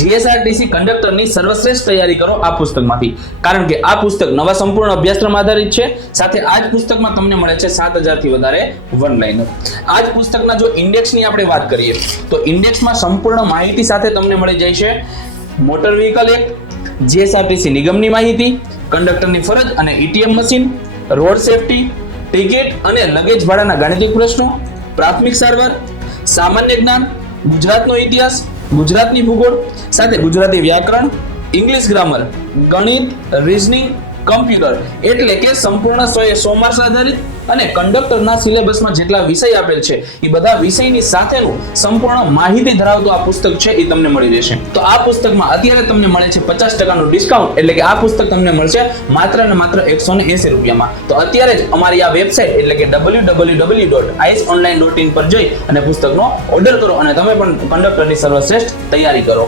GSRTC કંડક્ટરની સર્વશ્રેષ્ઠ તૈયારી કરો આ પુસ્તકમાંથી, કારણ કે આ પુસ્તક નવા સંપૂર્ણ અભ્યાસક્રમ આધારિત છે. સાથે આ જ પુસ્તકમાં તમને મળે છે 7000 થી વધારે વન લાઇનર. આ જ પુસ્તકના જો ઇન્ડેક્સની આપણે વાત કરીએ તો ઇન્ડેક્સમાં સંપૂર્ણ માહિતી સાથે તમને મળી જાય છે મોટર વ્હીકલ એક્ટ, જીએસઆરટીસી નિગમની માહિતી, કંડક્ટરની ફરજ અને ઈટીએમ મશીન, રોડ સેફટી, ટિકિટ અને લગેજ ભાડાના ગાણિતિક પ્રશ્નો, પ્રાથમિક સારવાર, સામાન્ય જ્ઞાન, ગુજરાતનો ઇતિહાસ, ગુજરાતની ભૂગોળ, સાથે ગુજરાતી વ્યાકરણ, ઇંગ્લિશ ગ્રામર, ગણિત, રીઝનિંગ, કમ્પ્યુટર, એટલે કે સંપૂર્ણ 100 માર્ક્સ આધારિત અને કંડક્ટરના સિલેબસમાં જેટલા વિષય આપેલ છે એ બધા વિષયની સાથેનું સંપૂર્ણ માહિતી ધરાવતું આ પુસ્તક છે એ તમને મળી રહેશે. તો આ પુસ્તકમાં અત્યારે તમને મળે છે 50% ડિસ્કાઉન્ટ, એટલે કે આ પુસ્તક તમને મળશે માત્ર ને માત્ર 180 રૂપિયામાં. તો અત્યારે જ અમારી આ વેબસાઇટ એટલે કે www.isonline.in પર જઈ અને પુસ્તકનો ઓર્ડર કરો અને તમે પણ કંડક્ટરની સર્વશ્રેષ્ઠ તૈયારી કરો.